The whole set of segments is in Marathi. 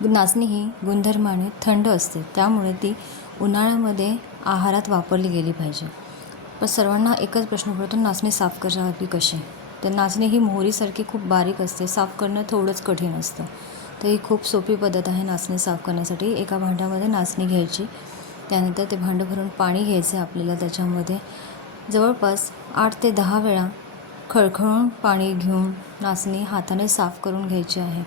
नाचणी ही गुणधर्माने थंड असते. त्यामुळे ती उन्हाळ्यामध्ये आहारात वापरली गेली पाहिजे. पण सर्वांना एकच प्रश्न पडतो नाचणी साफ करावी कशी? तर नाचणी ही मोहरीसारखी खूप बारीक असते. साफ करणं थोडंच कठीण असतं. तर ही खूप सोपी पद्धत आहे नाचणी साफ करण्यासाठी. एका भांड्यामध्ये नाचणी घ्यायची. त्यानंतर ते भांडं भरून पाणी घ्यायचं आहे आपल्याला त्याच्यामध्ये. जवळपास आठ ते दहा वेळा खळखळून पाणी घेऊन नाचणी हाताने साफ करून घ्यायची आहे.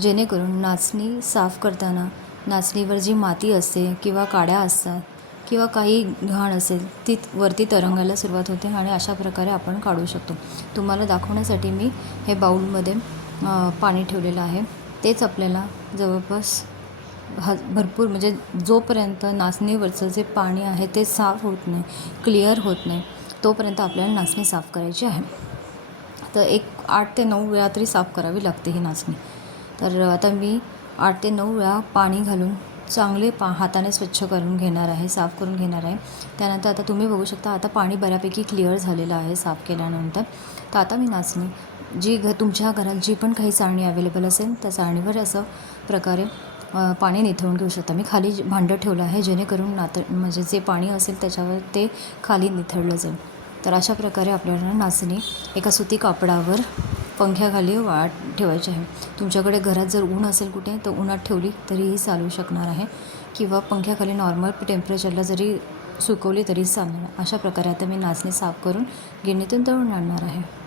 जेणेकरून नाचणी साफ करताना नाचणीवर जी माती असते किंवा काड्या असतात किंवा काही घाण असेल ती वरती तरंगायला सुरुवात होते आणि अशा प्रकारे आपण काढू शकतो. तुम्हाला दाखवण्यासाठी मी हे बाऊलमध्ये पाणी ठेवलेलं आहे. तेच आपल्याला जवळपास ह भरपूर म्हणजे जोपर्यंत नाचणीवरचं जे पाणी आहे ते साफ होत नाही क्लिअर होत नाही तोपर्यंत आपल्याला नाचणी साफ करायची आहे. तर एक आठ ते नऊ वेळा तरी साफ करावी लागते ही नाचणी. तर आता मी आठ ते नऊ वेळा पाणी घालून चांगले पा हाताने स्वच्छ करून घेणार आहे साफ करून घेणार आहे. त्यानंतर आता तुम्ही बघू शकता आता पाणी बऱ्यापैकी क्लिअर झालेलं आहे साफ केल्यानंतर. तर आता मी नाचणी. जी घ तुमच्या घरात जी पण काही चाळणी अवेलेबल असेल त्या चाळणीवर असं प्रकारे पाणी निथळून घेऊ शकता. मी खाली भांडं ठेवलं आहे जेणेकरून नात म्हणजे जे पाणी असेल त्याच्यावर ते खाली निथळलं जाईल. तर अशा प्रकारे आपल्याला नाचणी एका सुती कापडावर पंख्याखाली वाळत ठेवायची आहे. तुमच्याकडे घरात जर ऊन असेल कुठे तर उन्हात ठेवली तरीही चालू शकणार आहे. किंवा पंख्याखाली नॉर्मल टेम्परेचरला जरी सुकवली तरी चालणार. अशा प्रकारे आता मी नाचणी साफ करून गिरणीतून तळून आणणार आहे.